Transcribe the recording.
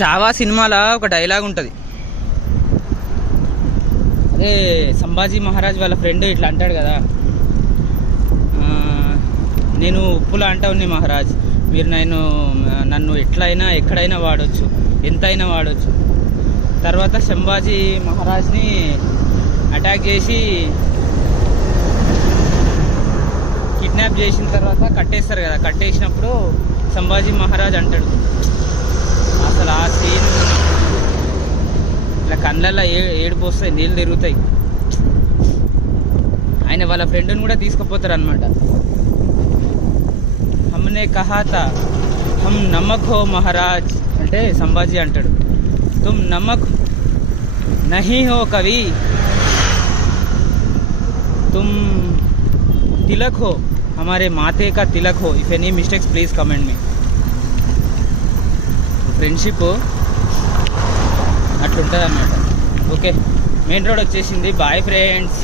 చావా సినిమాలో ఒక డైలాగ్ ఉంటుంది. అదే సంభాజీ మహారాజ్ వాళ్ళ ఫ్రెండ్ ఇట్లా అంటాడు కదా, నేను ఉప్పులా అంటావుని మహారాజ్, మీరు నన్ను ఎట్లయినా ఎక్కడైనా వాడచ్చు, ఎంతైనా వాడచ్చు. తర్వాత సంభాజీ మహారాజ్ని అటాక్ చేసి కిడ్నాప్ చేసిన తర్వాత కట్టేస్తారు కదా, కట్టేసినప్పుడు సంభాజీ మహారాజ్ అంటాడు, అసలు ఆ సీన్ ఇట్లా కళ్ళల్లో ఏడుపు వస్తాయి, నీళ్ళు తిరుగుతాయి. ఆయన వాళ్ళ ఫ్రెండ్ని కూడా తీసుకుపోతారు అనమాట. హమ్నే కహాతా హమ్ నమక్ హో మహారాజ్ అంటే సంభాజీ అంటాడు, తుమ్ నమక్ నహీ హో కవి, తుమ్ తిలక్ హో, हमारे माथे का तिलक हो. If any mistakes please comment me. Friendship అట్లుంటుంది అన్నమాట. ఓకే, మెయిన్ రోడ్ వచ్చేసింది. Bye friends.